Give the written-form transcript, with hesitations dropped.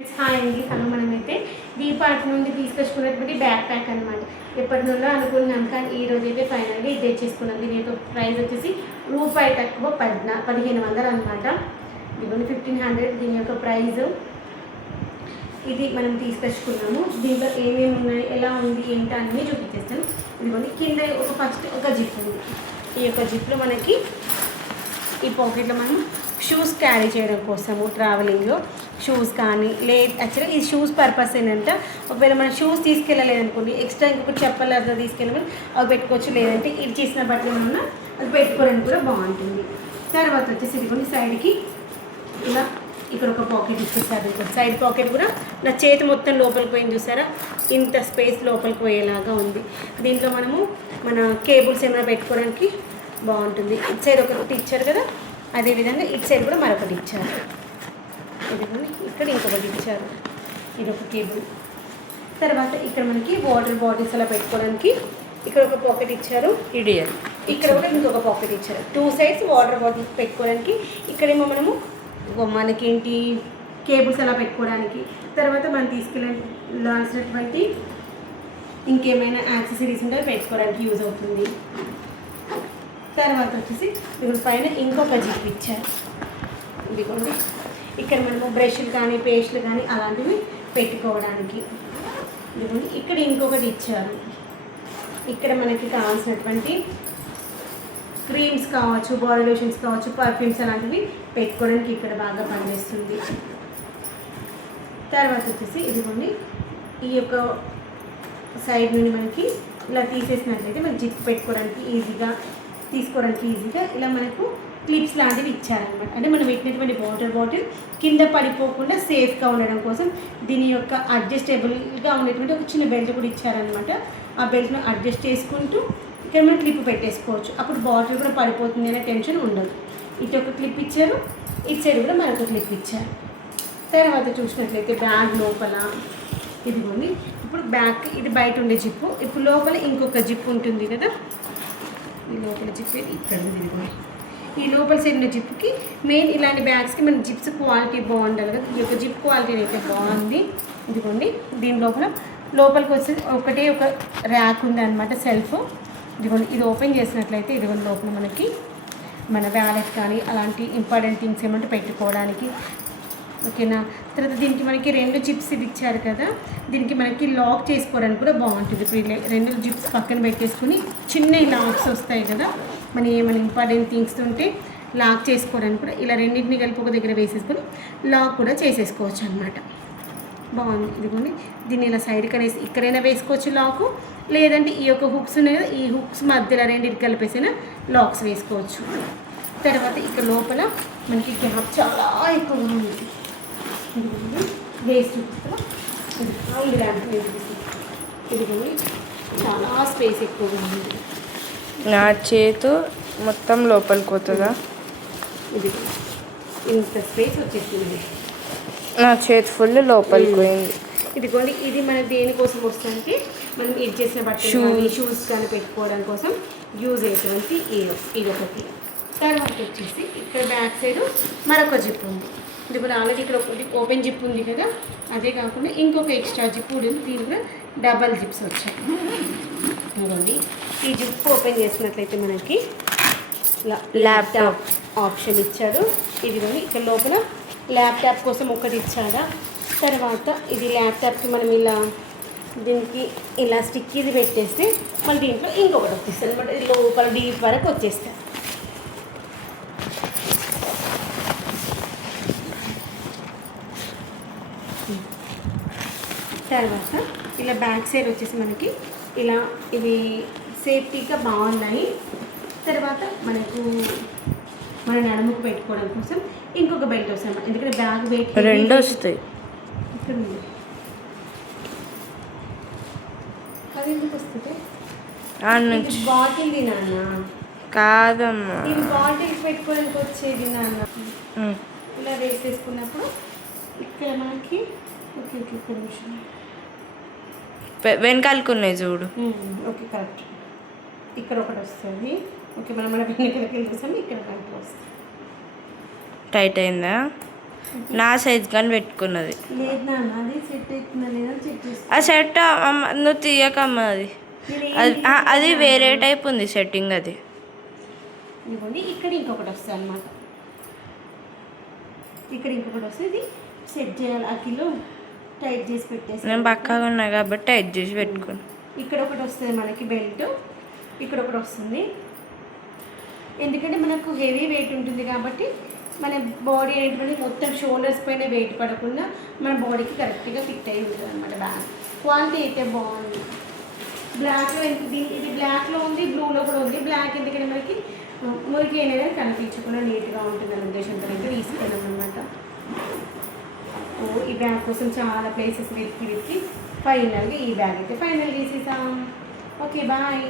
Hi అండి. మనమైతే దీపాటి నుండి తీసుకొచ్చుకున్నటువంటి బ్యాక్ ప్యాక్ అనమాట. ఎప్పటి నుండో అనుకున్నాం కానీ ఈ రోజు అయితే ఫైనల్గా ఇది తెచ్చేసుకున్నాం. దీని యొక్క ప్రైస్ వచ్చేసి రూపాయి తక్కువ 1500 అనమాట. ఇదిగోండి 1500 దీని యొక్క ప్రైజు. ఇది మనం తీసుకొచ్చుకున్నాము. దీంట్లో ఏమేమి ఉన్నాయి, ఎలా ఉంది, ఏంటి అన్నీ చూపించేస్తాను. ఇదిగోండి కింద ఫస్ట్ ఒక జిప్ ఉంది. ఈ యొక్క జిప్లో మనకి ఈ పాకెట్లో మనం షూస్ క్యారీ చేయడం కోసము ట్రావెలింగ్లో షూస్ కానీ యాక్చువల్గా ఈ షూస్ పర్పస్ ఏంటంటే ఒకవేళ మనం షూస్ తీసుకెళ్ళలేదనుకోండి, ఎక్స్ట్రా ఇంకొక చెప్పలు అట్లా తీసుకెళ్ళమని అవి పెట్టుకోవచ్చు. లేదంటే ఇది చేసిన బట్టలు ఏమన్నా అది పెట్టుకోవడానికి కూడా బాగుంటుంది. తర్వాత వచ్చేసి ఇదిగోండి సైడ్కి ఇలా ఇక్కడ ఒక పాకెట్ ఇచ్చేసారు. సైడ్ పాకెట్ కూడా నా చేతి మొత్తం లోపలికి పోయింది చూసారా, ఇంత స్పేస్ లోపలికి పోయేలాగా ఉంది. దీంట్లో మనము మన కేబుల్స్ ఏమైనా పెట్టుకోవడానికి బాగుంటుంది. ఇటు సైడ్ ఒకటి ఇచ్చారు కదా, అదేవిధంగా ఇటు సైడ్ కూడా మరొకటి ఇచ్చారు. ఇదిగోండి ఇక్కడ ఇంకొకటి ఇచ్చారు, ఇది ఒక కేబుల్. తర్వాత ఇక్కడ మనకి వాటర్ బాటిల్స్ అలా పెట్టుకోవడానికి ఇక్కడ ఒక పాకెట్ ఇచ్చారు. ఇక్కడ కూడా ఇంకొక పాకెట్ ఇచ్చారు. 2 సైడ్స్ వాటర్ బాటిల్స్ పెట్టుకోవడానికి. ఇక్కడేమో మనము మనకేంటి కేబుల్స్ అలా పెట్టుకోవడానికి. తర్వాత మనం తీసుకెళ్ళాల్సినటువంటి ఇంకేమైనా యాక్సెసరీస్ ఉంటే పెట్టుకోవడానికి యూజ్ అవుతుంది. తర్వాత వచ్చేసి ఇప్పుడు పైన ఇంకొక జిప్ ఇచ్చారు. ఇదిగోండి ఇక్కడ మనము బ్రష్లు కానీ పేస్ట్లు కానీ అలాంటివి పెట్టుకోవడానికి. ఇదిగోండి ఇక్కడ ఇంకొకటి ఇచ్చారు. ఇక్కడ మనకి కావాల్సినటువంటి క్రీమ్స్ కావచ్చు, బాడీ లోషన్స్ కావచ్చు, పర్ఫ్యూమ్స్ అలాంటివి పెట్టుకోవడానికి ఇక్కడ బాగా పనిచేస్తుంది. తర్వాత వచ్చేసి ఇదిగోండి ఈ యొక్క సైడ్ నుండి మనకి ఇలా తీసేసినట్లయితే మనకి జిప్ పెట్టుకోవడానికి ఈజీగా ఇలా మనకు క్లిప్స్ లాంటివి ఇచ్చారనమాట. అంటే మనం పెట్టినటువంటి వాటర్ బాటిల్ కింద పడిపోకుండా సేఫ్గా ఉండడం కోసం దీని యొక్క అడ్జస్టబుల్గా ఉండేటువంటి ఒక చిన్న బెల్ట్ కూడా ఇచ్చారనమాట. ఆ బెల్ట్ను అడ్జస్ట్ చేసుకుంటూ ఇక్కడ మనం క్లిప్ పెట్టేసుకోవచ్చు. అప్పుడు బాటిల్ కూడా పడిపోతుంది అనే టెన్షన్ ఉండదు. ఇటు ఒక క్లిప్ ఇచ్చారు, ఇటు సైడ్ కూడా మరొక క్లిప్ ఇచ్చారు. తర్వాత చూసినట్లయితే బ్యాగ్ లోపల ఇదిగోండి ఇప్పుడు బ్యాగ్ ఇది బయట ఉండే జిప్పు, ఇప్పుడు లోపల ఇంకొక జిప్ ఉంటుంది కదా, ఈ లోపల జిప్ ఇక్కడ ఇదిగోండి. ఈ లోపల సైడ్ ఉన్న జిప్కి మెయిన్ ఇలాంటి బ్యాగ్స్కి మన జిప్స్ క్వాలిటీ బాగుండాలి కదా. ఈ యొక్క జిప్ క్వాలిటీ అయితే బాగుంది. ఇదిగోండి దీని లోపలికి వచ్చి ఒకటే ఒక ర్యాక్ ఉంది అనమాట, సెల్ఫ్. ఇదిగోండి ఇది ఓపెన్ చేసినట్లయితే ఇదిగోండి లోపల మనకి మన వ్యాలెట్ కానీ అలాంటి ఇంపార్టెంట్ థింగ్స్ ఏమంటే పెట్టుకోవడానికి. ఓకేనా. తర్వాత దీనికి మనకి 2 జిప్స్ ఇచ్చారు కదా, దీనికి మనకి లాక్ చేసుకోవడానికి కూడా బాగుంటుంది. ఇప్పుడు 2 జిప్స్ పక్కన పెట్టేసుకుని చిన్న లాక్స్ వస్తాయి కదా, మన ఏమైనా ఇంపార్టెంట్ థింగ్స్ ఉంటే లాక్ చేసుకోవడానికి కూడా ఇలా రెండింటిని కలిపి ఒక దగ్గర వేసేసుకొని లాక్ కూడా చేసేసుకోవచ్చు అనమాట. బాగుంది. ఇదిగోండి దీన్ని ఇలా సైడ్కి అనేసి ఇక్కడైనా వేసుకోవచ్చు లాకు, లేదంటే ఈ యొక్క హుక్స్ ఉన్నాయి కదా, ఈ హుక్స్ మధ్యలో రెండింటికి కలిపేసిన లాక్స్ వేసుకోవచ్చు. తర్వాత ఇక్కడ లోపల మనకి గ్యాప్ చాలా ఎక్కువగా ఉంది. ఇదిగోండి వేస్ట్ ఇదిగోండి చాలా స్పేస్ ఎక్కువగా ఉంది. నా చేతు మొత్తం లోపలికి పోతుందా? ఇది ఇంత స్పేస్ వచ్చేసింది. నా చేతి ఫుల్ లోపలికి పోయింది. ఇదిగోండి ఇది మన దేనికోసం వస్తుందంటే మనం ఇది చేసిన బట్టలు కానీ షూస్ కానీ పెట్టుకోవడం కోసం యూజ్ అయ్యేటువంటి ఇది ఒకటి. తర్వాత వచ్చేసి ఇక్కడ బ్యాక్ సైడ్ మరొక జిప్ ఉంది. ఇది కూడా ఆల్రెడీ ఇక్కడ ఒకటి ఓపెన్ జిప్ ఉంది కదా, అదే కాకుండా ఇంకొక ఎక్స్ట్రా జిప్ ఉంది. దీని కూడా డబల్ జిప్స్ వచ్చాయి. ఇదిగోండి ఈ జిప్ ఓపెన్ చేసినట్లయితే మనకి ల్యాప్టాప్ ఆప్షన్ ఇచ్చాడు. ఇదిగోండి ఇక్కడ లోపల ల్యాప్టాప్ కోసం ఒకటి ఇచ్చాడా. తర్వాత ఇది ల్యాప్టాప్కి మనం ఇలా దీనికి ఇలా స్టిక్ ఇది పెట్టేస్తే మళ్ళీ దీంట్లో ఇంకొకటి వచ్చేస్తుంది అనమాట. ఇది లోపల డీప్ వరకు వచ్చేస్తుంది. తర్వాత ఇలా బ్యాక్ సైడ్ వచ్చేసి మనకి ఇలా ఇవి సేఫ్టీగా బాగున్నాయి. తర్వాత మనకు మన నడుముకు పెట్టుకోవడం కోసం ఇంకొక బెల్ట్ వస్తాయి. ఎందుకంటే బ్యాగ్ వెయిట్ 2 వస్తాయి. ఇక్కడ ఉంది, అది ఎందుకు వస్తుంది? బాటిల్ నాన్న కాదమ్మా, ఇది బాటిల్ పెట్టుకోవడానికి వచ్చేది నాన్న. ఇలా వేసేసుకున్నప్పుడు ఇక్కడ మనకి ఓకే ఒక్క నిమిషం వెనకాలకు ఉన్నాయి చూడు. Okay correct. ఇక్కడ ఒకటి వస్తుంది. ఓకే మనం మన వెనకలకి వెళ్ళి ఇక్కడ కరెక్ట్ వస్తుంది. టైట్ అయిందా? నా సైజ్ కానీ పెట్టుకున్నది. లేదు నాన్న, అది సెట్ అవుతుందా లేదా చెక్ చేస్తా. ఆ సెట్ నువ్వు తీయకమ్మ అది. అది వేరే టైప్ ఉంది సెట్టింగ్ అది. ఇదిగోండి ఇక్కడ ఇంకొకటి వస్తుంది అనమాట. ఇక్కడ ఇంకొకటి వస్తుంది, ఇది సెట్ చేయాలి. ఆ కిలో టైట్ చేసి పెట్టేసి నేను పక్కగా ఉన్నా కాబట్టి టైట్ చేసి పెట్టుకుని. ఇక్కడ ఒకటి వస్తుంది మనకి బెల్ట్, ఇక్కడ ఒకటి వస్తుంది. ఎందుకంటే మనకు హెవీ వెయిట్ ఉంటుంది కాబట్టి మన బాడీ ఏంటంటే మొత్తం షోల్డర్స్ పైన వెయిట్ పడకుండా మన బాడీకి కరెక్ట్గా ఫిట్ అయి ఉంటుంది అనమాట. బ్యాగ్ క్వాలిటీ అయితే బాగుంది. బ్లాక్లో ఇది బ్లాక్లో ఉంది, బ్లూలో కూడా ఉంది. బ్లాక్ ఎందుకంటే మనకి మురికి అనేది కనిపించకుండా నీట్గా ఉంటుంది అనే ఉద్దేశంతో అయితే తీసుకెళ్ళాం అనమాట. ఈ బ్యాగ్ కోసం చాలా ప్లేసెస్ వెతికి ఫైనల్గా ఈ బ్యాగ్ అయితే ఫైనల్ చేసేసాం. Okay bye.